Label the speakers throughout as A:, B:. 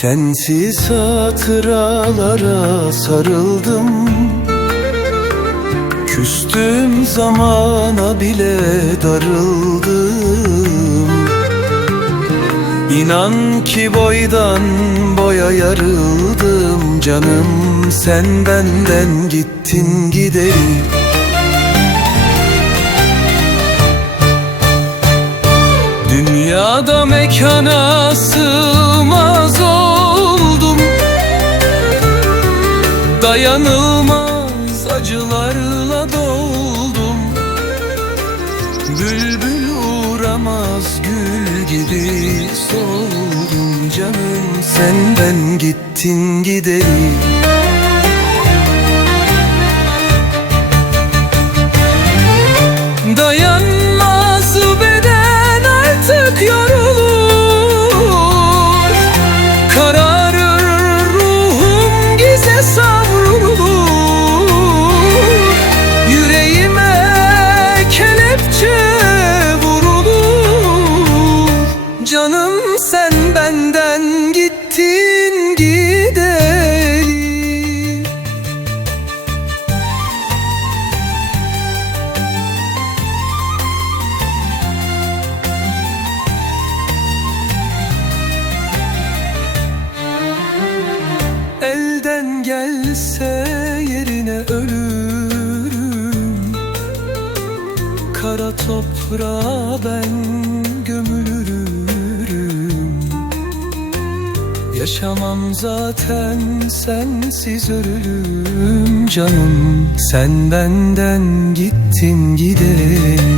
A: Sensiz hatıralara sarıldım. Küstüm zamana bile darıldım. İnan ki boydan boya yarıldım. Canım sen benden gittin gidelim. Dünyada mekana sığmaz oldum Dayanılmaz acılarla doldum. Bülbül uğramaz gül gibi soldum Canım. Senden gittin gidelim gelse yerine ölürüm. Kara toprağa ben gömülürüm. Yaşamam zaten sensiz ölürüm canım. Sen benden gittin gidelim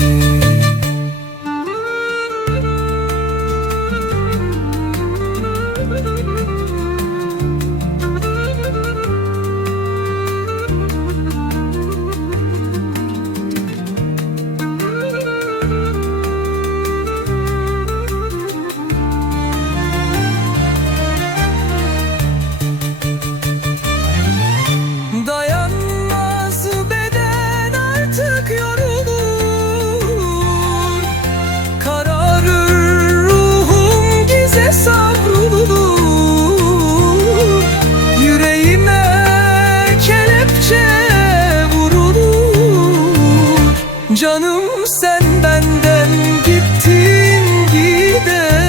A: Canım sen benden gittin gider